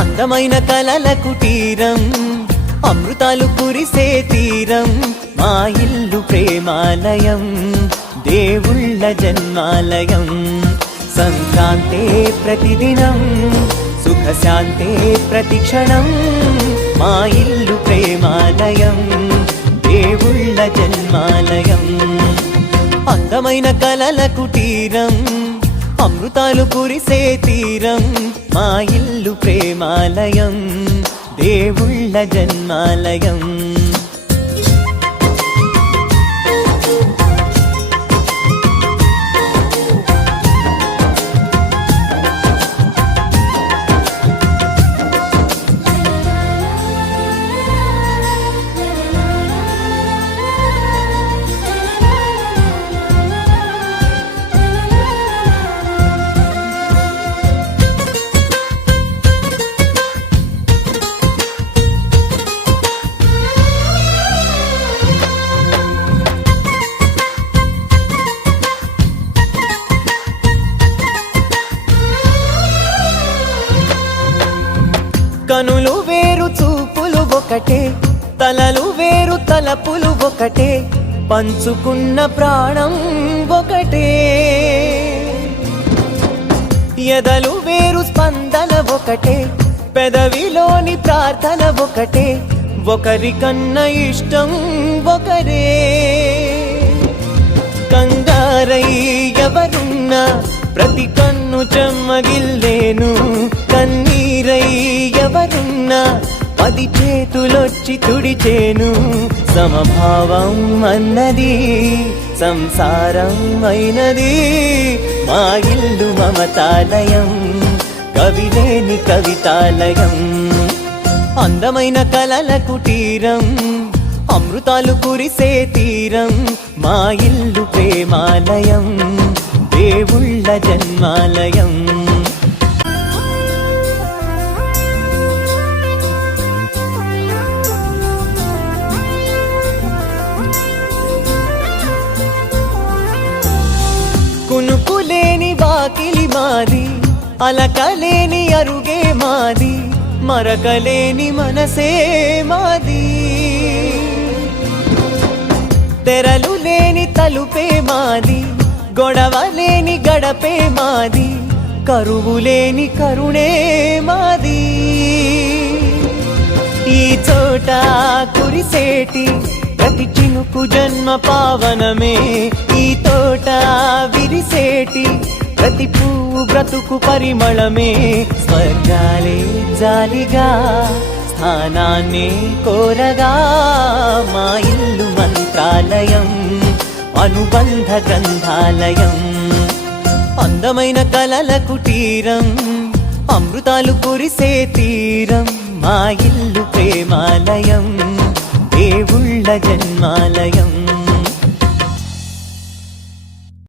అందమైన కలల కుటీరం, అమృతాలు కురిసే తీరం, మా ఇల్లు ప్రేమాలయం, దేవుళ్ళ జన్మాలయం. సంక్రాంతే ప్రతిదినం, సుఖశాంతే ప్రతిక్షణం, మా ఇల్లు ప్రేమాలయం, దేవుళ్ళ జన్మాలయం. అందమైన కలల కుటీరం, అమృతాలు కురిసే తీరం, మా ఇల్లు ప్రేమాలయం, దేవుళ్ళ జన్మాలయం. కనులు వేరు చూపులు ఒకటే, తలలు వేరు తలపులు ఒకటే, పంచుకున్న ప్రాణం ఒకటే. ఎదలు వేరు స్పందన ఒకటే, పెదవిలోని ప్రార్థన ఒకటే, ఒకరికన్నా ఇష్టం ఒకరే. కంగారై ఎవరున్నా ప్రతి కన్ను చెమ్మగిల్లేను, కన్నీరై ఎవరున్నా 10 చేతులొచ్చి తుడిచేను. సమభావం అన్నది సంసారం అయినది, మా ఇల్లు మమతాలయం, కవిలేని కవితాలయం. అందమైన కలల కుటీరం, అమృతాలు కురిసే తీరం, మా ఇల్లు ప్రేమాలయం, దేవుళ్ళ జన్మాలయం. కునుకులేని వాకిలి మాది, అలకలేని అరుగే మాది, మరకలేని మనసే మాది. తెరలు లేని తలుపే మాది, గొడవ లేని గడపే మాది, కరువు లేని కరుణే మాది. ఈ చోట కురిసేటి ప్రతి చినుకు జన్మ పావనమే, ఈ తోట విరిసేటి ప్రతి పువ్వు బ్రతుకు పరిమళమే. స్వర్గాలే జాలిగా స్థానాన్ని కోరగా, మా ఇల్లు మంత్రాలయం, అనుబంధ గ్రంథాలయం. అందమైన కలల కుటీరం, అమృతాలు కురిసే తీరం, మా ఇల్లు ప్రేమాలయం, దేవుళ్ళ జన్మాలయం.